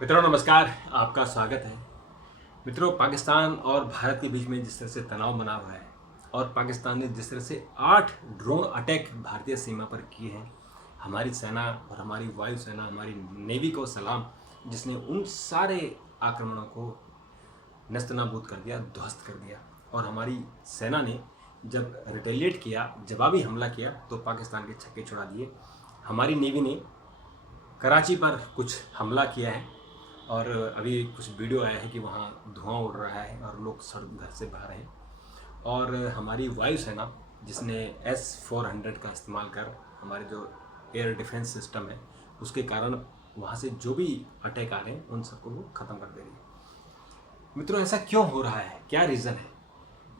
मित्रों नमस्कार। आपका स्वागत है। मित्रों, पाकिस्तान और भारत के बीच में जिस तरह से तनाव बना हुआ है और पाकिस्तान ने जिस तरह से 8 ड्रोन अटैक भारतीय सीमा पर किए हैं, हमारी सेना और हमारी वायुसेना, हमारी नेवी को सलाम, जिसने उन सारे आक्रमणों को नस्तनाबूद कर दिया, ध्वस्त कर दिया। और हमारी सेना ने जब रिटेलिएट किया, जवाबी हमला किया, तो पाकिस्तान के छक्के छुड़ा दिए। हमारी नेवी ने कराची पर कुछ हमला किया है और अभी कुछ वीडियो आया है कि वहाँ धुआं उड़ रहा है और लोग सड़क घर से बाहर हैं। और हमारी वायुसेना जिसने S-400 का इस्तेमाल कर हमारे जो एयर डिफेंस सिस्टम है उसके कारण वहाँ से जो भी अटैक आ रहे हैं उन सबको वो ख़त्म कर दे रही है। मित्रों, ऐसा क्यों हो रहा है? क्या रीज़न है?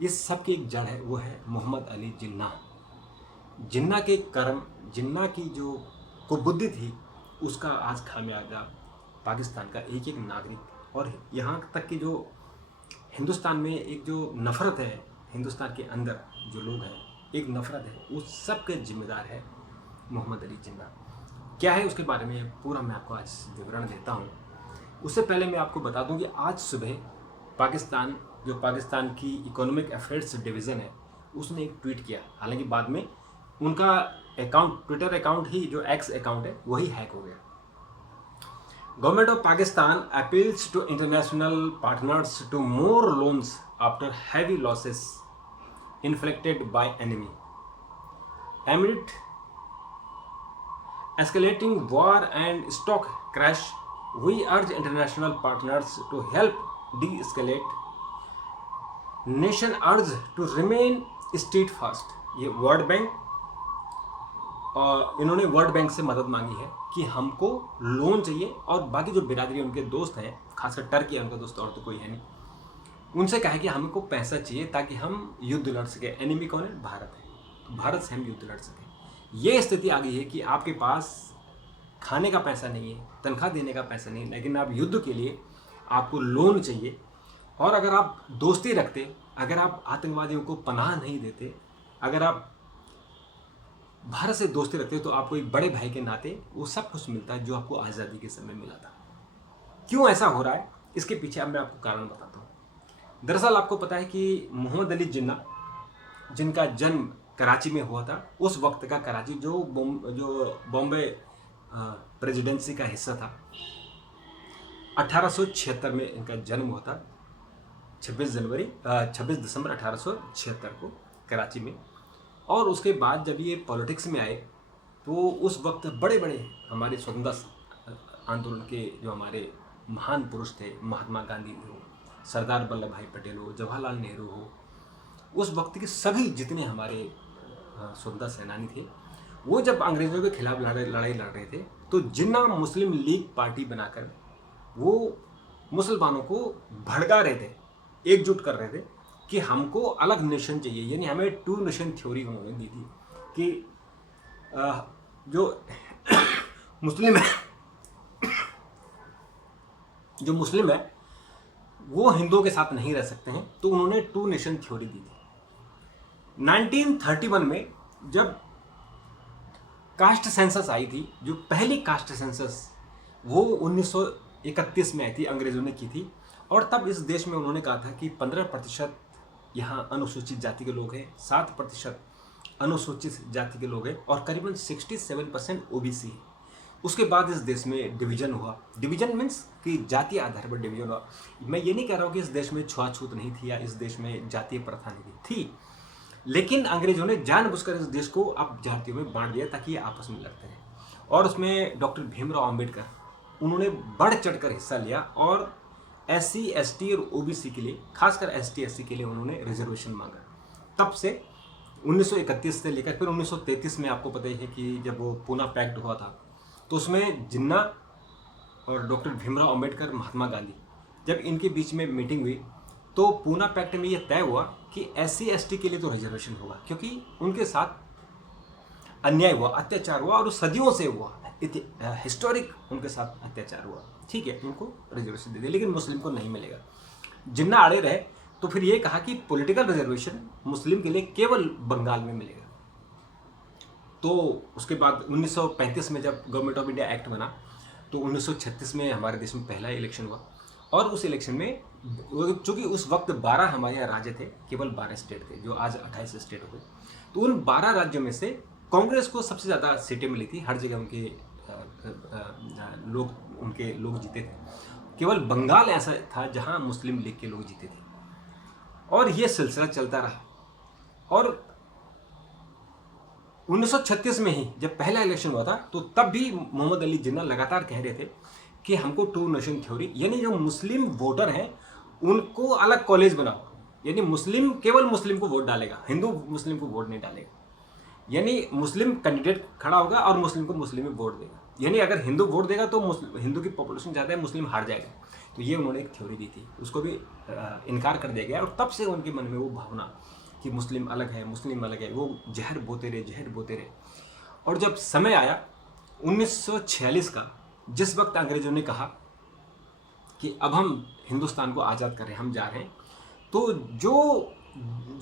इस सब की एक जड़ है, वो है मोहम्मद अली जिन्ना। जिन्ना के कर्म, जिन्ना की जो कुबुद्धि थी, उसका आज खामियाजा पाकिस्तान का एक एक नागरिक और यहाँ तक कि जो हिंदुस्तान में एक जो नफ़रत है, हिंदुस्तान के अंदर जो लोग हैं, एक नफ़रत है, उस सब के जिम्मेदार है मोहम्मद अली जिन्ना। क्या है उसके बारे में पूरा मैं आपको आज विवरण देता हूँ। उससे पहले मैं आपको बता दूँ कि आज सुबह पाकिस्तान की इकोनॉमिक अफेयर्स डिवीज़न है, उसने एक ट्वीट किया। हालांकि बाद में उनका अकाउंट, ट्विटर अकाउंट ही जो एक्स अकाउंट है वही हैक हो गया। Government of Pakistan appeals to international partners to more loans after heavy losses inflicted by enemy. Amid escalating war and stock crash, we urge international partners to help de-escalate. Nation urged to remain steadfast. ये world bank और इन्होंने world bank से मदद मांगी है कि हमको loan चाहिए और बाकी जो बिरादरी उनके दोस्त हैं, खासकर टर्की है उनका दोस्त, और तो कोई है नहीं, उनसे कहा कि हमको पैसा चाहिए ताकि हम युद्ध लड़ सके। एनिमी कौन है? भारत है। तो भारत से हम युद्ध लड़ सकें। ये स्थिति आ गई है कि आपके पास खाने का पैसा नहीं है, तनख्वाह देने का पैसा नहीं है, लेकिन आप युद्ध के लिए आपको लोन चाहिए। और अगर आप दोस्ती रखते, अगर आप आतंकवादियों को पनाह नहीं देते, अगर आप भारत से दोस्ती रखते हो, तो आपको एक बड़े भाई के नाते वो सब कुछ मिलता है जो आपको आज़ादी के समय मिला था। क्यों ऐसा हो रहा है, इसके पीछे अब मैं आपको कारण बताता हूँ। दरअसल आपको पता है कि मोहम्मद अली जिन्ना, जिनका जन्म कराची में हुआ था, उस वक्त का कराची जो बॉम्बे प्रेसिडेंसी का हिस्सा था, 1876 में इनका जन्म हुआ था। 26 दिसंबर 1876 को कराची में। और उसके बाद जब ये पॉलिटिक्स में आए तो उस वक्त बड़े बड़े हमारे स्वतंत्रता आंदोलन के जो हमारे महान पुरुष थे, महात्मा गांधी हो, सरदार वल्लभ भाई पटेल हो, जवाहरलाल नेहरू हो, उस वक्त के सभी जितने हमारे स्वतंत्रता सेनानी थे, वो जब अंग्रेज़ों के खिलाफ लड़ाई लड़ रहे थे, तो जिन्ना मुस्लिम लीग पार्टी बनाकर वो मुसलमानों को भड़का रहे थे, एकजुट कर रहे थे कि हमको अलग नेशन चाहिए। यानी हमें टू नेशन थ्योरी उन्होंने दी थी कि जो मुस्लिम है जो मुस्लिम है वो हिंदुओं के साथ नहीं रह सकते हैं, तो उन्होंने टू नेशन थ्योरी दी थी। 1931 में जब कास्ट सेंसस आई थी, जो पहली कास्ट सेंसस, वो 1931 में आई थी, अंग्रेज़ों ने की थी। और तब इस देश में उन्होंने कहा था कि 15% यहाँ अनुसूचित जाति के लोग हैं, 7% अनुसूचित जाति के लोग हैं और करीबन 67% ओबीसी है। उसके बाद इस देश में डिवीज़न हुआ। डिवीज़न मीन्स कि जातीय आधार पर डिवीज़न हुआ। मैं ये नहीं कह रहा हूँ कि इस देश में छुआछूत नहीं थी या इस देश में जातीय प्रथा नहीं थी, लेकिन अंग्रेज़ों ने जानबूझकर इस देश को अब जातियों में बांट दिया ताकि ये आपस में लड़ते रहें। और उसमें डॉक्टर भीमराव अम्बेडकर, उन्होंने बढ़ चढ़कर हिस्सा लिया और SC ST और OBC के लिए, खासकर ST SC के लिए उन्होंने रिजर्वेशन मांगा। तब से 1931 से लेकर फिर 1933 में आपको पता ही है कि जब वो पूना पैक्ट हुआ था, तो उसमें जिन्ना और डॉक्टर भीमराव अम्बेडकर, महात्मा गांधी, जब इनके बीच में मीटिंग हुई तो पूना पैक्ट में ये तय हुआ कि SC ST के लिए तो रिजर्वेशन होगा, क्योंकि उनके साथ अन्याय हुआ, अत्याचार हुआ और सदियों से हुआ, हिस्टोरिक उनके साथ अत्याचार हुआ। ठीक है, उनको रिजर्वेशन दे दिया, लेकिन मुस्लिम को नहीं मिलेगा। जिन्ना अड़े रहे तो फिर ये कहा कि पॉलिटिकल रिजर्वेशन मुस्लिम के लिए केवल बंगाल में मिलेगा। तो उसके बाद 1935 में जब गवर्नमेंट ऑफ इंडिया एक्ट बना तो 1936 में हमारे देश में पहला इलेक्शन हुआ, और उस इलेक्शन में चूँकि उस वक्त 12 हमारे यहाँ राज्य थे, केवल 12 स्टेट थे, जो आज 28 स्टेट हो गए। तो उन 12 राज्यों में से कांग्रेस को सबसे ज़्यादा सीटें मिली थी, हर जगह उनके लोग जीते थे। केवल बंगाल ऐसा था जहाँ मुस्लिम लीग के लोग जीते थे, और ये सिलसिला चलता रहा। और 1936 में ही जब पहला इलेक्शन हुआ था, तो तब भी मोहम्मद अली जिन्ना लगातार कह रहे थे कि हमको टू नेशन थ्योरी, यानी जो मुस्लिम वोटर हैं उनको अलग कॉलेज बनाओ, यानी मुस्लिम केवल मुस्लिम को वोट डालेगा, हिंदू मुस्लिम को वोट नहीं डालेगा। यानी मुस्लिम कैंडिडेट खड़ा होगा और मुस्लिम को मुस्लिम ही वोट देगा, यानी अगर हिंदू वोट देगा तो हिंदू की पॉपुलेशन ज़्यादा है, मुस्लिम हार जाएगा। तो ये उन्होंने एक थ्योरी दी थी, उसको भी इनकार कर दिया गया, और तब से उनके मन में वो भावना कि मुस्लिम अलग है, मुस्लिम अलग है, वो जहर बोते रहे। और जब समय आया 1946 का, जिस वक्त अंग्रेजों ने कहा कि अब हम हिंदुस्तान को आज़ाद कर रहे हैं, हम जा रहे हैं, तो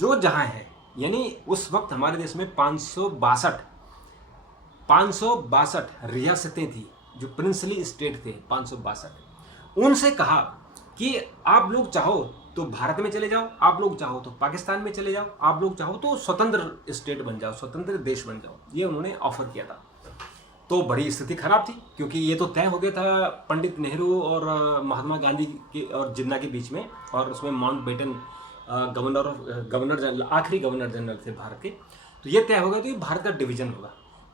जो जहाँ है, यानी उस वक्त हमारे देश में 562 रियासतें थी, जो प्रिंसली स्टेट थे 562, उनसे कहा कि आप लोग चाहो तो भारत में चले जाओ, आप लोग चाहो तो पाकिस्तान में चले जाओ, आप लोग चाहो तो स्वतंत्र स्टेट बन जाओ, स्वतंत्र देश बन जाओ। ये उन्होंने ऑफर किया था। तो बड़ी स्थिति खराब थी, क्योंकि ये तो तय हो गया था पंडित नेहरू और महात्मा गांधी के और जिन्ना के बीच में, और उसमें माउंटबेटन गवर्नर जनरल, आखिरी गवर्नर जनरल थे भारत के। तो ये तय हो गया कि भारत का डिवीजन होगा,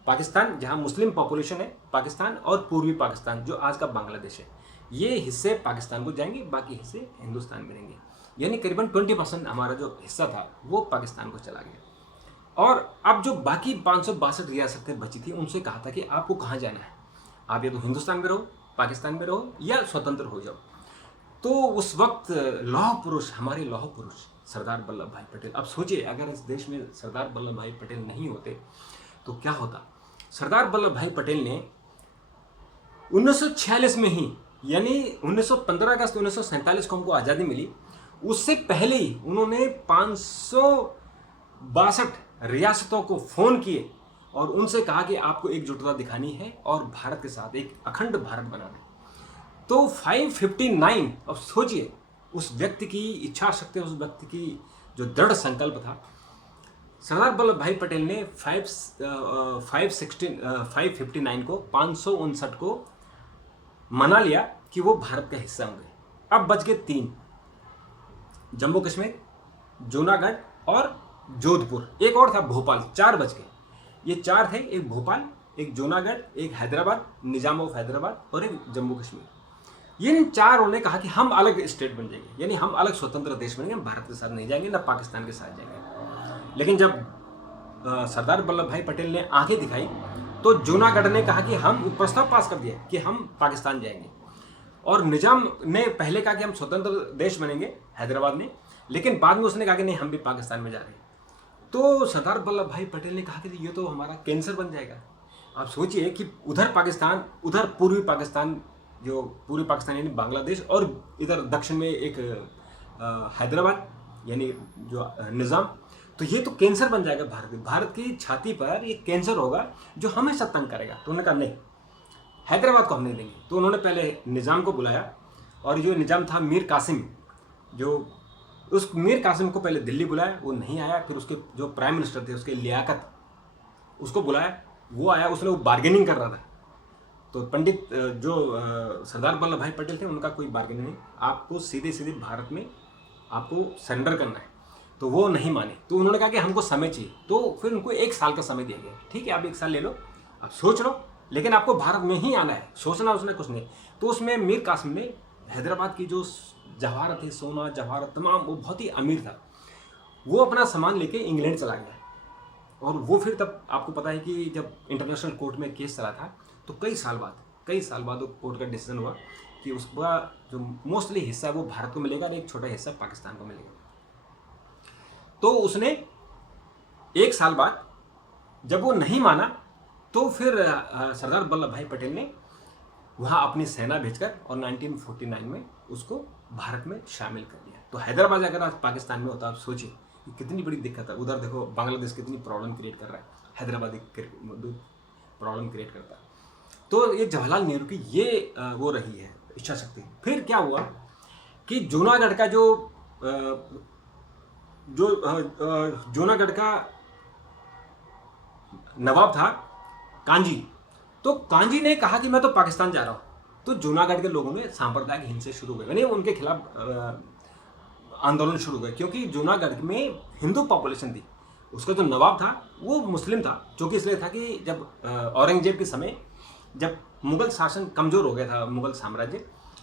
पाकिस्तान जहाँ मुस्लिम पॉपुलेशन है, पाकिस्तान, और पूर्वी पाकिस्तान जो आज का बांग्लादेश है, ये हिस्से पाकिस्तान को जाएंगे, बाकी हिस्से हिंदुस्तान में रहेंगे। यानी करीबन 20% हमारा जो हिस्सा था वो पाकिस्तान को चला गया। और अब जो बाकी 562 रियासतें बची थी, उनसे कहा था कि आपको कहाँ जाना है, आप या तो हिंदुस्तान में रहो, पाकिस्तान में रहो, या स्वतंत्र हो जाओ। तो उस वक्त लौह पुरुष, हमारे लौह पुरुष सरदार वल्लभ भाई पटेल, अब सोचिए अगर इस देश में सरदार वल्लभ भाई पटेल नहीं होते तो क्या होता। सरदार वल्लभ भाई पटेल ने 1946 में ही, यानी 1915 अगस्त 1947 को हमको आज़ादी मिली, उससे पहले ही उन्होंने 562 रियासतों को फ़ोन किए और उनसे कहा कि आपको एकजुटता दिखानी है और भारत के साथ एक अखंड भारत बनाना है। तो 559, अब सोचिए उस व्यक्ति की इच्छा शक्ति, उस व्यक्ति की जो दृढ़ संकल्प था, सरदार वल्लभ भाई पटेल ने 559 को, 559 को मना लिया कि वो भारत का हिस्सा होंगे। अब बच गए 3, जम्मू कश्मीर, जूनागढ़ और जोधपुर, एक और था भोपाल, 4 बच गए। ये 4 थे, एक भोपाल, एक जूनागढ़, एक हैदराबाद, निजाम ऑफ हैदराबाद, और एक जम्मू कश्मीर। ये इन 4 ने कहा कि हम अलग स्टेट बन जाएंगे, यानी हम अलग स्वतंत्र देश बनेंगे, हम भारत के साथ नहीं जाएंगे, ना पाकिस्तान के साथ जाएंगे। लेकिन जब सरदार वल्लभ भाई पटेल ने आंखें दिखाई तो जूनागढ़ ने कहा कि हम प्रस्ताव पास कर दिया कि हम पाकिस्तान जाएंगे, और निजाम ने पहले कहा कि हम स्वतंत्र देश बनेंगे, हैदराबाद ने, लेकिन बाद में उसने कहा कि नहीं, हम भी पाकिस्तान में जा रहे हैं। तो सरदार वल्लभ भाई पटेल ने कहा कि ये तो हमारा कैंसर बन जाएगा। आप सोचिए कि उधर पाकिस्तान, उधर पूर्वी पाकिस्तान, जो पूर्वी पाकिस्तान यानी बांग्लादेश, और इधर दक्षिण में एक हैदराबाद यानी जो निज़ाम, तो ये तो कैंसर बन जाएगा भारत की छाती पर, ये कैंसर होगा जो हमेशा तंग करेगा। तो उन्होंने कहा नहीं, हैदराबाद को हम नहीं देंगे। तो उन्होंने पहले निज़ाम को बुलाया, और जो निज़ाम था मीर कासिम, जो उस मीर कासिम को पहले दिल्ली बुलाया, वो नहीं आया। फिर उसके जो प्राइम मिनिस्टर थे, उसके लियाकत, उसको बुलाया, वो आया, उसने वो बार्गेनिंग कर रहा था। तो पंडित जो सरदार वल्लभ भाई पटेल थे, उनका कोई बार्गेनिंग नहीं, आपको सीधे सीधे भारत में आपको सरेंडर करना है। तो वो नहीं माने। तो उन्होंने कहा कि हमको समय चाहिए। तो फिर उनको 1 साल का समय दिया गया, ठीक है आप 1 साल ले लो, आप सोच लो, लेकिन आपको भारत में ही आना है, सोचना उसने कुछ नहीं। तो उसमें मीर कासिम ने हैदराबाद की जो जवाहरात थे, सोना जवाहरात तमाम, वो बहुत ही अमीर था, वो अपना सामान लेके इंग्लैंड चला गया। और वो फिर तब आपको पता है कि जब इंटरनेशनल कोर्ट में केस चला था, तो कई साल बाद वो कोर्ट का डिसीजन हुआ कि उसका जो मोस्टली हिस्सा है वो भारत को मिलेगा और एक छोटा हिस्सा पाकिस्तान को मिलेगा। तो उसने 1 साल बाद जब वो नहीं माना, तो फिर सरदार वल्लभ भाई पटेल ने वहाँ अपनी सेना भेजकर और 1949 में उसको भारत में शामिल कर लिया। तो हैदराबाद अगर आज पाकिस्तान में होता, आप सोचिए कितनी बड़ी दिक्कत है। उधर देखो बांग्लादेश कितनी प्रॉब्लम क्रिएट कर रहा है, हैदराबाद एक प्रॉब्लम क्रिएट करता है। तो ये जवाहरलाल नेहरू की ये वो रही है इच्छा शक्ति। फिर क्या हुआ कि जूनागढ़ का जूनागढ़ का नवाब था कांजी। तो कांजी ने कहा कि मैं तो पाकिस्तान जा रहा हूँ। तो जूनागढ़ के लोगों में सांप्रदायिक हिंसे शुरू हुए, यानी उनके खिलाफ आंदोलन शुरू हुए, क्योंकि जूनागढ़ में हिंदू पॉपुलेशन थी। उसका जो नवाब था वो मुस्लिम था, जो कि इसलिए था कि जब औरंगजेब के समय जब मुगल शासन कमज़ोर हो गया था, मुगल साम्राज्य,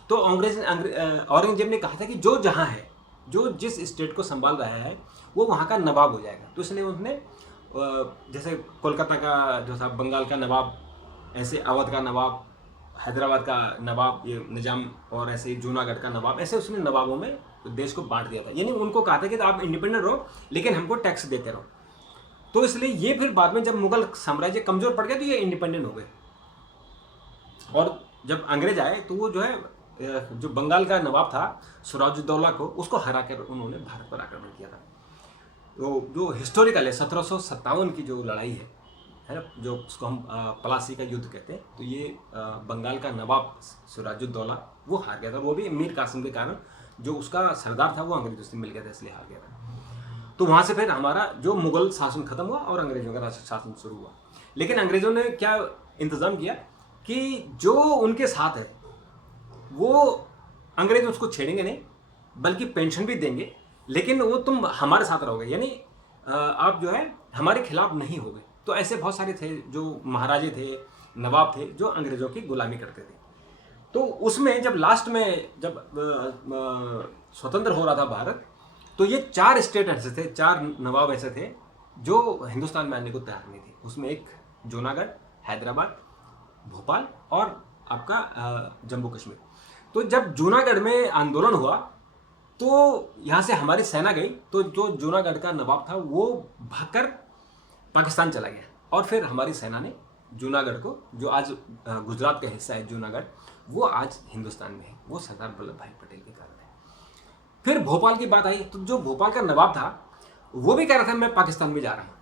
तो औरंगजेब ने कहा था कि जो जहाँ है, जो जिस स्टेट को संभाल रहा है वो वहाँ का नवाब हो जाएगा। तो इसलिए उसने जैसे कोलकाता का जो था बंगाल का नवाब, ऐसे अवध का नवाब, हैदराबाद का नवाब, ये निजाम, और ऐसे जूनागढ़ का नवाब, ऐसे उसने नवाबों में देश को बांट दिया था। यानी उनको कहा था कि आप इंडिपेंडेंट रहो लेकिन हमको टैक्स देते रहो। तो इसलिए ये फिर बाद में जब मुगल साम्राज्य कमज़ोर पड़ गया तो ये इंडिपेंडेंट हो गए। और जब अंग्रेज आए तो वो जो है जो बंगाल का नवाब था सिराजुद्दौला को, उसको हरा कर उन्होंने भारत पर आक्रमण किया था। तो जो हिस्टोरिकल है 1757 की जो लड़ाई है ना, जो उसको हम प्लासी का युद्ध कहते हैं, तो ये बंगाल का नवाब सिराजुद्दौला वो हार गया था। वो भी मीर कासिम के कारण, जो उसका सरदार था वो अंग्रेजों से मिल गया था, इसलिए हार गया था। तो वहाँ से फिर हमारा जो मुगल शासन खत्म हुआ और अंग्रेजों का शासन शुरू हुआ। लेकिन अंग्रेजों ने क्या इंतज़ाम किया कि जो उनके साथ है वो अंग्रेज उसको छेड़ेंगे नहीं, बल्कि पेंशन भी देंगे, लेकिन वो तुम हमारे साथ रहोगे, यानी आप जो है हमारे खिलाफ नहीं होगे। तो ऐसे बहुत सारे थे जो महाराजे थे, नवाब थे, जो अंग्रेजों की गुलामी करते थे। तो उसमें जब लास्ट में जब स्वतंत्र हो रहा था भारत, तो ये 4 स्टेट ऐसे थे, 4 नवाब ऐसे थे जो हिंदुस्तान में आने को तैयार नहीं थे। उसमें एक जूनागढ़, हैदराबाद, भोपाल और आपका जम्मू कश्मीर। तो जब जूनागढ़ में आंदोलन हुआ तो यहाँ से हमारी सेना गई, तो जो जूनागढ़ का नवाब था वो भागकर पाकिस्तान चला गया, और फिर हमारी सेना ने जूनागढ़ को, जो आज गुजरात का हिस्सा है जूनागढ़, वो आज हिंदुस्तान में है, वो सरदार वल्लभ भाई पटेल के कारण है। फिर भोपाल की बात आई, तो जो भोपाल का नवाब था वो भी कह रहा था मैं पाकिस्तान में जा रहा हूँ।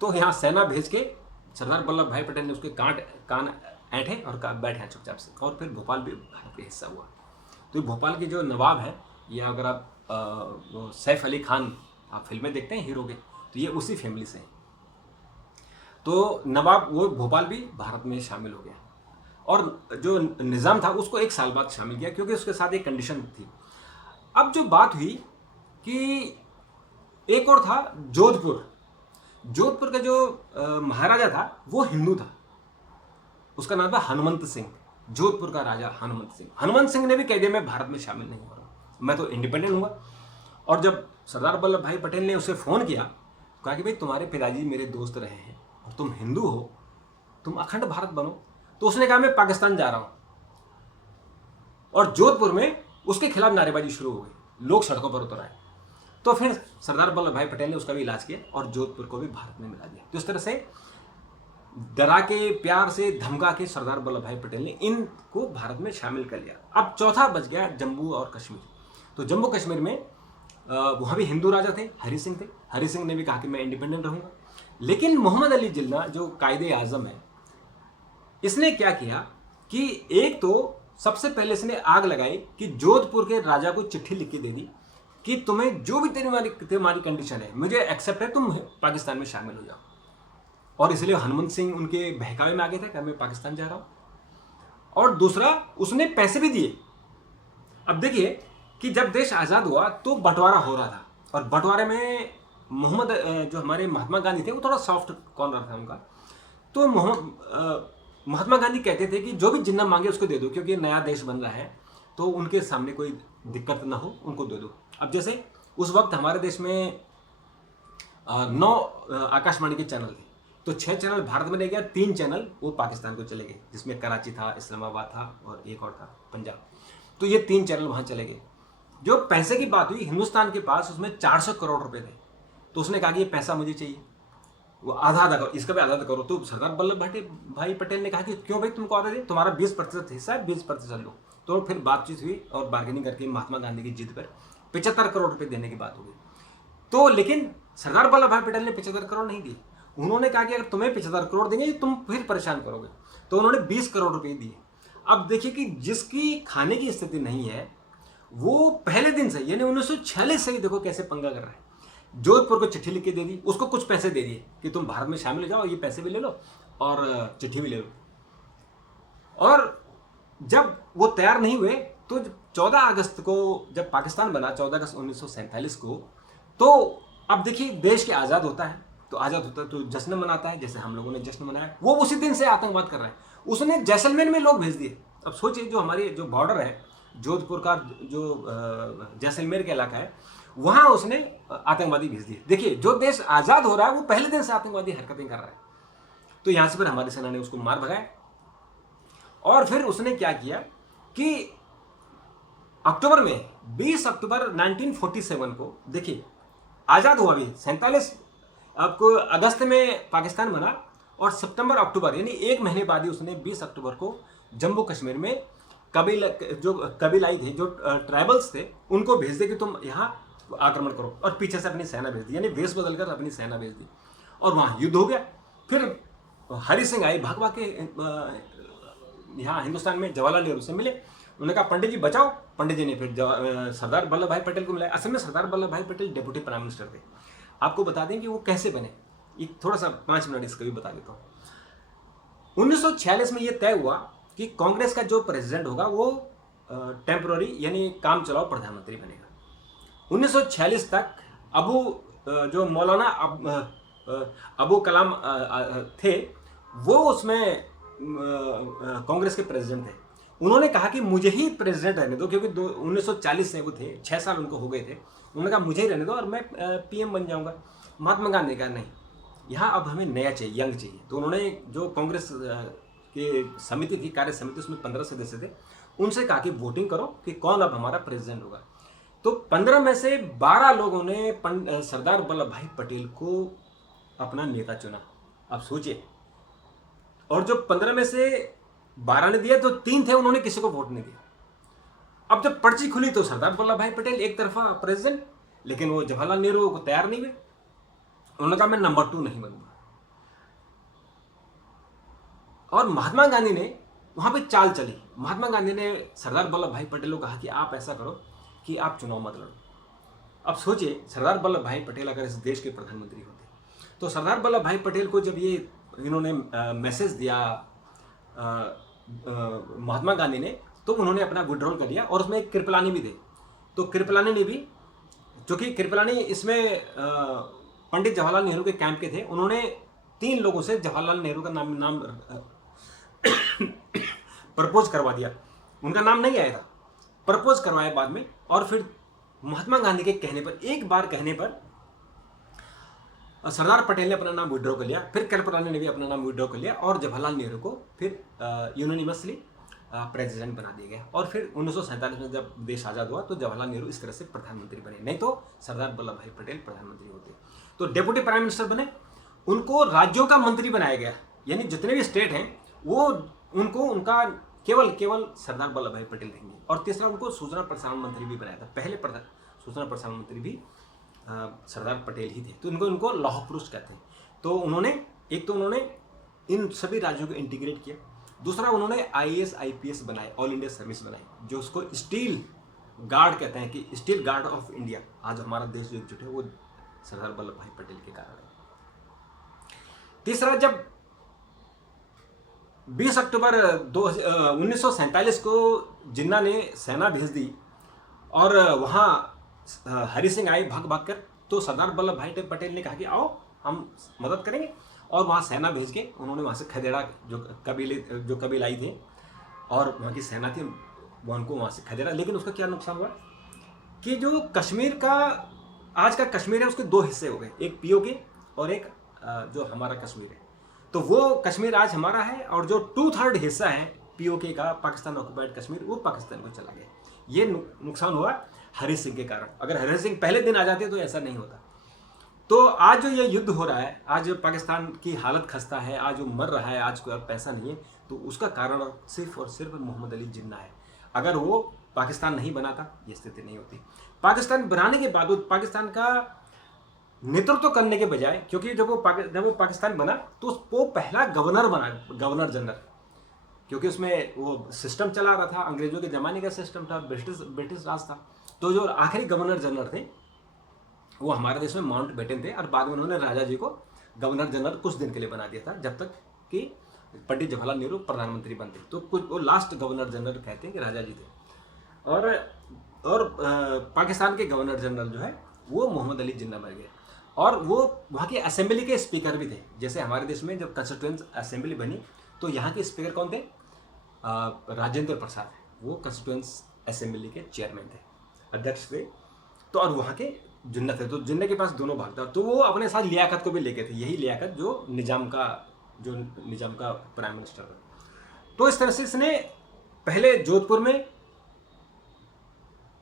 तो यहाँ सेना भेज के सरदार वल्लभ भाई पटेल ने उसके कान ऐंठे और बैठे चुपचाप से, और फिर भोपाल भी भारत का हिस्सा हुआ। तो भोपाल के जो नवाब है, या अगर आप सैफ अली खान आप फिल्में देखते हैं हीरो के, तो ये उसी फैमिली से हैं। तो नवाब वो भोपाल भी भारत में शामिल हो गया, और जो निज़ाम था उसको 1 साल बाद शामिल किया, क्योंकि उसके साथ एक कंडीशन थी। अब जो बात हुई कि एक और था जोधपुर का जो महाराजा था वो हिंदू था, उसका नाम था हनुमंत सिंह। जोधपुर का राजा हनुमंत सिंह ने भी कह दिया मैं भारत में शामिल नहीं हो रहा, मैं तो इंडिपेंडेंट हूँ। और जब सरदार वल्लभ भाई पटेल ने उसे फ़ोन किया, कहा कि भाई तुम्हारे पिताजी मेरे दोस्त रहे हैं और तुम हिंदू हो, तुम अखंड भारत बनो, तो उसने कहा मैं पाकिस्तान जा रहा हूँ। और जोधपुर में उसके खिलाफ नारेबाजी शुरू हो गई, लोग सड़कों पर उतर आए। तो फिर सरदार वल्लभ भाई पटेल ने उसका भी इलाज किया और जोधपुर को भी भारत में मिला दिया। तो इस तरह से डरा के, प्यार से, धमका के सरदार वल्लभ भाई पटेल ने इनको भारत में शामिल कर लिया। अब चौथा बच गया जम्मू और कश्मीर। तो जम्मू कश्मीर में वहाँ भी हिंदू राजा थे, हरि सिंह थे। हरि सिंह ने भी कहा कि मैं इंडिपेंडेंट रहूँगा। लेकिन मोहम्मद अली जिन्ना जो कायदे आज़म है, इसने क्या किया कि एक तो सबसे पहले इसने आग लगाई कि जोधपुर के राजा को चिट्ठी लिख के दे दी कि तुम्हें जो भी तुम्हारी कंडीशन है मुझे एक्सेप्ट है, तुम पाकिस्तान में शामिल हो जाओ। और इसलिए हनुमंत सिंह उनके बहकावे में आ गए थे कि मैं पाकिस्तान जा रहा हूँ। और दूसरा, उसने पैसे भी दिए। अब देखिए कि जब देश आज़ाद हुआ तो बंटवारा हो रहा था, और बंटवारे में जो हमारे महात्मा गांधी थे वो थोड़ा सॉफ्ट कॉर्नर था उनका। तो महात्मा गांधी कहते थे कि जो भी जिन्ना मांगे उसको दे दो, क्योंकि नया देश बन रहा है तो उनके सामने कोई दिक्कत ना हो, उनको दे दो। अब जैसे उस वक्त हमारे देश में 9 आकाशवाणी के चैनल थे, तो 6 चैनल भारत में रह गया, 3 चैनल वो पाकिस्तान को चले गए, जिसमें कराची था, इस्लामाबाद था और एक और था पंजाब। तो ये 3 चैनल वहाँ चले गए। जो पैसे की बात हुई, हिंदुस्तान के पास उसमें 400 करोड़ रुपए थे। तो उसने कहा कि ये पैसा मुझे चाहिए, वो आधा करो, इसका भी आधा करो। तो सरदार वल्लभ भाई पटेल ने कहा कि क्यों भाई तुमको आधा दे, तुम्हारा 20% हिस्सा है, 20% लो। तो फिर बातचीत हुई और बार्गेनिंग करके महात्मा गांधी की जिद पर 75 करोड़ रुपए देने की बात हो गई। तो लेकिन सरदार वल्लभ भाई पटेल ने 75 करोड़ नहीं दिए, उन्होंने कहा कि अगर तुम्हें 75 करोड़ देंगे तुम फिर परेशान करोगे, तो उन्होंने 20 करोड़ रुपए दिए। अब देखिए कि जिसकी खाने की स्थिति नहीं है वो पहले दिन से यानी 1946 से ही देखो कैसे पंगा कर रहा है। जोधपुर को चिट्ठी लिख के दे दी, उसको कुछ पैसे दे दिए कि तुम भारत में शामिल हो जाओ, ये पैसे भी ले लो और चिट्ठी भी ले लो। और जब वो तैयार नहीं हुए तो 14 अगस्त को जब पाकिस्तान बना, 14 अगस्त 1947 को, तो अब देखिए देश के आज़ाद होता है, तो आज़ाद होता है तो जश्न मनाता है, जैसे हम लोगों ने जश्न मनाया। वो उसी दिन से आतंकवाद कर रहा है, उसने जैसलमेर में लोग भेज दिए। अब सोचिए जो हमारी जो बॉर्डर है जोधपुर का, जो जैसलमेर का इलाका है, वहाँ उसने आतंकवादी भेज दिए। देखिए जो देश आज़ाद हो रहा है वो पहले दिन से आतंकवादी हरकतें कर रहा है। तो यहाँ से फिर हमारी सेना ने उसको मार भगाया। और फिर उसने क्या किया कि अक्टूबर में 20 अक्टूबर 1947 को, देखिए आज़ाद हुआ भी 47, आपको अगस्त में पाकिस्तान बना और सितंबर अक्टूबर यानी 1 महीने बाद ही उसने 20 अक्टूबर को जम्मू कश्मीर में कबीलाई थे, जो ट्राइबल्स थे, उनको भेज दे कि तुम यहाँ आक्रमण करो, और पीछे से अपनी सेना भेज दी, यानी वेश बदलकर अपनी सेना भेज दी और वहाँ युद्ध हो गया। फिर हरि सिंह आए भाग भाग के यहाँ हिंदुस्तान में जवाहरलाल नेहरू से मिले। उन्होंने कहा पंडित जी बचाओ। पंडित जी ने फिर सरदार वल्लभ भाई पटेल को मिलाया। असल में सरदार वल्लभ भाई पटेल डेप्यूटी प्राइम मिनिस्टर थे। आपको बता दें कि वो कैसे बने, एक थोड़ा सा 5 मिनट इसका भी बता देता हूँ। 1946 में ये तय हुआ कि कांग्रेस का जो प्रेसिडेंट होगा वो टेम्पररी यानी काम चलाओ प्रधानमंत्री बनेगा। 1946 तक जो मौलाना अबू कलाम थे, वो उसमें कांग्रेस के प्रेसिडेंट थे। उन्होंने कहा कि मुझे ही प्रेसिडेंट रहने दो, क्योंकि 1940 से वो थे, 6 साल उनको हो गए थे। उन्होंने कहा मुझे ही रहने दो और मैं पीएम बन जाऊंगा। महात्मा गांधी का नहीं, यहाँ अब हमें नया चाहिए, यंग चाहिए। तो उन्होंने जो कांग्रेस की समिति थी, कार्य समिति, उसमें 15 सदस्य थे, उनसे कहा कि वोटिंग करो कि कौन अब हमारा प्रेसिडेंट होगा। तो 15 में से 12 लोगों ने सरदार वल्लभ भाई पटेल को अपना नेता चुना। अब सोचिए, और जो 15 में से 12 ने दिया तो 3 थे, उन्होंने किसी को वोट नहीं दिया। अब जब पर्ची खुली तो सरदार वल्लभ भाई पटेल एक तरफा प्रेसिडेंट, लेकिन वो जवाहरलाल नेहरू को तैयार नहीं हुए। उन्होंने कहा मैं नंबर 2 नहीं बनूंगा। और महात्मा गांधी ने वहां पे चाल चली। महात्मा गांधी ने सरदार वल्लभ भाई पटेल को कहा कि आप ऐसा करो कि आप चुनाव मत लड़ो। अब सोचिए, सरदार वल्लभ भाई पटेल अगर इस देश के प्रधानमंत्री होते, तो सरदार वल्लभ भाई पटेल को जब ये इन्होंने मैसेज दिया महात्मा गांधी ने, तो उन्होंने अपना विड्रॉल कर लिया। और उसमें एक कृपलानी भी थे। तो कृपलानी ने भी, चूंकि कृपलानी इसमें पंडित जवाहरलाल नेहरू के कैंप के थे, उन्होंने 3 लोगों से जवाहरलाल नेहरू का नाम प्रपोज करवा दिया। उनका नाम नहीं आया था, प्रपोज करवाया बाद में। और फिर महात्मा गांधी के कहने पर, एक बार कहने पर, सरदार पटेल ने अपना नाम विड्रॉ कर लिया। फिर कृपलानी ने भी अपना नाम विड्रॉ कर लिया और जवाहरलाल नेहरू को फिर यूनानिमसली प्रेसिडेंट बना दिया गया। और फिर 1947 में जब देश आज़ाद हुआ तो जवाहरलाल नेहरू इस तरह से प्रधानमंत्री बने, नहीं तो सरदार वल्लभ भाई पटेल प्रधानमंत्री होते। तो डेप्यूटी प्राइम मिनिस्टर बने, उनको राज्यों का मंत्री बनाया गया, यानी जितने भी स्टेट हैं वो उनको उनका केवल सरदार वल्लभ भाई पटेल रहेंगे। और तीसरा, उनको सूचना प्रसारण मंत्री भी बनाया था। पहले सूचना प्रसारण मंत्री भी सरदार पटेल ही थे। तो उनको लौह पुरुष कहते हैं। तो उन्होंने इन सभी राज्यों को इंटीग्रेट किया। दूसरा, उन्होंने IAS IPS बनाए, ऑल इंडिया सर्विस बनाई, जो उसको स्टील गार्ड कहते हैं, कि स्टील गार्ड ऑफ इंडिया। आज हमारा देश जो एकजुट है वो सरदार वल्लभ भाई पटेल के कारण है। तीसरा, जब 20 अक्टूबर 1947 को जिन्ना ने सेना भेज दी और वहाँ हरि सिंह आए भाग भाग कर, तो सरदार वल्लभ भाई पटेल ने कहा कि आओ हम मदद करेंगे। और वहाँ सेना भेज के उन्होंने वहाँ से खदेड़ा, जो कबीलाई थे और वहाँ की सेना थी, वो उनको वहाँ से खदेड़ा। लेकिन उसका क्या नुकसान हुआ कि जो कश्मीर का, आज का कश्मीर है, उसके 2 हिस्से हो गए, एक POK और एक जो हमारा कश्मीर है। तो वो कश्मीर आज हमारा है, और जो 2/3 हिस्सा है POK का, पाकिस्तान ऑक्युपाइड कश्मीर, वो पाकिस्तान को चला गया। ये नुकसान हुआ हरि सिंह के कारण। अगर हरि सिंह पहले दिन आ जाते तो ऐसा नहीं होता। तो आज जो ये युद्ध हो रहा है, आज पाकिस्तान की हालत खस्ता है, आज वो मर रहा है, आज कोई और पैसा नहीं है, तो उसका कारण सिर्फ और सिर्फ मोहम्मद अली जिन्ना है। अगर वो पाकिस्तान नहीं बनाता ये स्थिति नहीं होती। पाकिस्तान बनाने के बावजूद पाकिस्तान का नेतृत्व करने के बजाय, क्योंकि जब वो पाकिस्तान बना तो वो पहला गवर्नर बना, गवर्नर जनरल, क्योंकि उसमें वो सिस्टम चला रहा था, अंग्रेजों के ज़माने का सिस्टम था, ब्रिटिश राज था। तो जो आखिरी गवर्नर जनरल थे वो हमारे देश में माउंट बेटन थे, और बाद में उन्होंने राजा जी को गवर्नर जनरल कुछ दिन के लिए बना दिया था, जब तक कि पंडित जवाहरलाल नेहरू प्रधानमंत्री बनते। तो कुछ वो लास्ट गवर्नर जनरल कहते हैं कि राजा जी थे। और पाकिस्तान के गवर्नर जनरल जो है वो मोहम्मद अली जिन्ना बन गए, और वो वहाँ के असेंबली के स्पीकर भी थे। जैसे हमारे देश में जब कंस्टिट्यूंट असेंबली बनी तो यहाँ के स्पीकर कौन थे? राजेंद्र प्रसाद, वो कंस्टिट्यूंट असेंबली के चेयरमैन थे, अध्यक्ष थे। तो और वहाँ के जिन्ना थे, तो जिन्ना के पास दोनों भाग था। तो वो अपने साथ लियाकत को भी लेके थे, यही लियाकत जो निजाम का प्राइम मिनिस्टर था। तो इस तरह से इसने पहले जोधपुर में,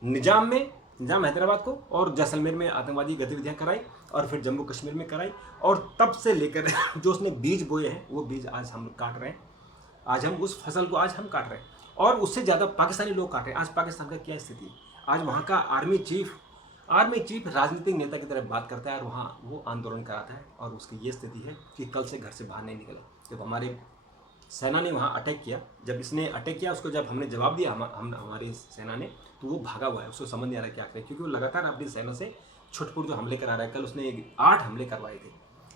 निजाम हैदराबाद को, और जैसलमेर में आतंकवादी गतिविधियां कराई, और फिर जम्मू कश्मीर में कराई। और तब से लेकर जो उसने बीज बोए हैं वो बीज आज हम काट रहे हैं। आज हम उस फसल को आज हम काट रहे हैं, और उससे ज़्यादा पाकिस्तानी लोग काट रहे हैं। आज पाकिस्तान का क्या स्थिति है? आज वहाँ का आर्मी चीफ राजनीतिक नेता की तरह बात करता है, और वहाँ वो आंदोलन कराता है, और उसकी ये स्थिति है कि कल से घर से बाहर नहीं निकले। जब हमारे सेना ने वहाँ अटैक किया, जब इसने अटैक किया, उसको जब हमने जवाब दिया, हमारी सेना ने, तो वो भागा हुआ है, उसको समझ नहीं आ रहा क्या करें, क्योंकि वो लगातार अपनी सेना से छुटपुट जो हमले करा रहा है। कल उसने 8 हमले करवाए थे,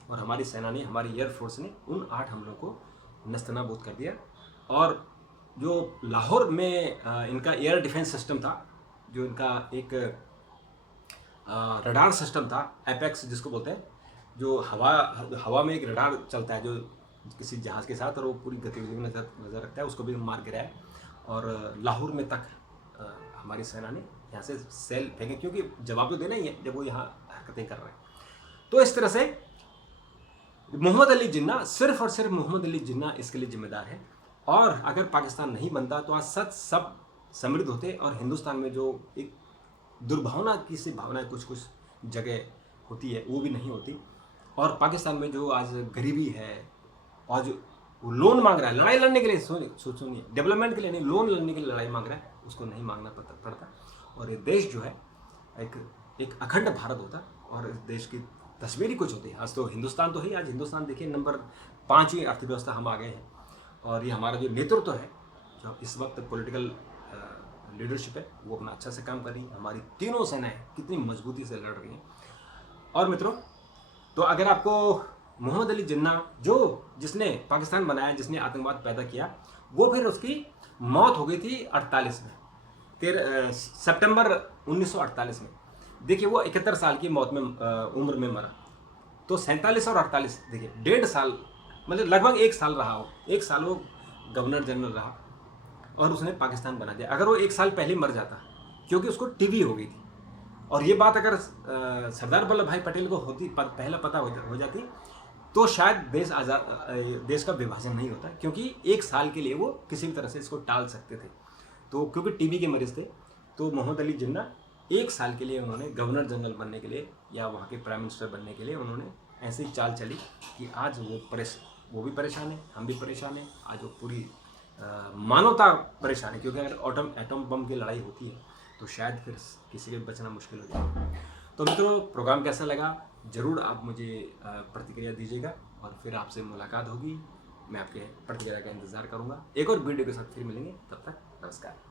और हमारी सेना ने, हमारी एयरफोर्स ने उन 8 हमलों को नस्तनाबूद कर दिया। और जो लाहौर में इनका एयर डिफेंस सिस्टम था, जो इनका एक रडार सिस्टम था, एपेक्स जिसको बोलते हैं, जो हवा में एक रडार चलता है जो किसी जहाज़ के साथ, और वो पूरी गतिविधि में नज़र रखता है, उसको भी मार गिराया। और लाहौर में तक हमारी सेना ने यहाँ से सेल फेंके, क्योंकि जवाब तो देना ही है जब वो यहाँ हरकतें कर रहे हैं। तो इस तरह से मोहम्मद अली जिन्ना, सिर्फ और सिर्फ मोहम्मद अली जिन्ना इसके लिए जिम्मेदार है। और अगर पाकिस्तान नहीं बनता तो आज सब समृद्ध होते, और हिंदुस्तान में जो एक दुर्भावना की सी भावना कुछ जगह होती है वो भी नहीं होती। और पाकिस्तान में जो आज गरीबी है, और जो वो लोन मांग रहा है लड़ाई लड़ने के लिए, सुनिए, डेवलपमेंट के लिए नहीं, लोन लड़ने के लिए लड़ाई मांग रहा है, उसको नहीं मांगना पड़ता। और ये देश जो है एक अखंड भारत होता, और इस देश की तस्वीर ही कुछ होती है। आज तो हिंदुस्तान तो है, आज हिंदुस्तान देखिए नंबर 5वीं अर्थव्यवस्था हम आ गए हैं। और ये हमारा जो नेतृत्व है, जो इस वक्त पॉलिटिकल लीडरशिप है, वो अपना अच्छा से काम कर रही है। हमारी तीनों सेनाएं कितनी मजबूती से लड़ रही हैं। और मित्रों, तो अगर आपको मोहम्मद अली जिन्ना, जिसने पाकिस्तान बनाया, जिसने आतंकवाद पैदा किया, वो फिर उसकी मौत हो गई थी 48 में, सितंबर 1948 में। देखिए वो 71 साल की मौत में उम्र में मरा। तो 47 और 48 देखिए 1.5 साल, मतलब लगभग 1 साल रहा हो, 1 साल वो गवर्नर जनरल रहा, और उसने पाकिस्तान बना दिया। अगर वो 1 साल पहले मर जाता, क्योंकि उसको टीबी हो गई थी, और ये बात अगर सरदार वल्लभ भाई पटेल को पहले पता हो जाती, तो शायद देश का विभाजन नहीं होता, क्योंकि 1 साल के लिए वो किसी भी तरह से इसको टाल सकते थे। तो क्योंकि टीबी के मरीज थे, तो मोहम्मद अली जिन्ना 1 साल के लिए उन्होंने गवर्नर जनरल बनने के लिए, या वहाँ के प्राइम मिनिस्टर बनने के लिए, उन्होंने ऐसी चाल चली कि आज वो भी परेशान है, हम भी परेशान हैं, आज वो पूरी मानवता परेशान है। क्योंकि अगर एटम बम की लड़ाई होती है तो शायद फिर किसी के बचना मुश्किल हो जाए। तो मित्रों, प्रोग्राम कैसा लगा ज़रूर आप मुझे प्रतिक्रिया दीजिएगा, और फिर आपसे मुलाकात होगी। मैं आपके प्रतिक्रिया का इंतज़ार करूँगा। एक और वीडियो के साथ फिर मिलेंगे, तब तक नमस्कार।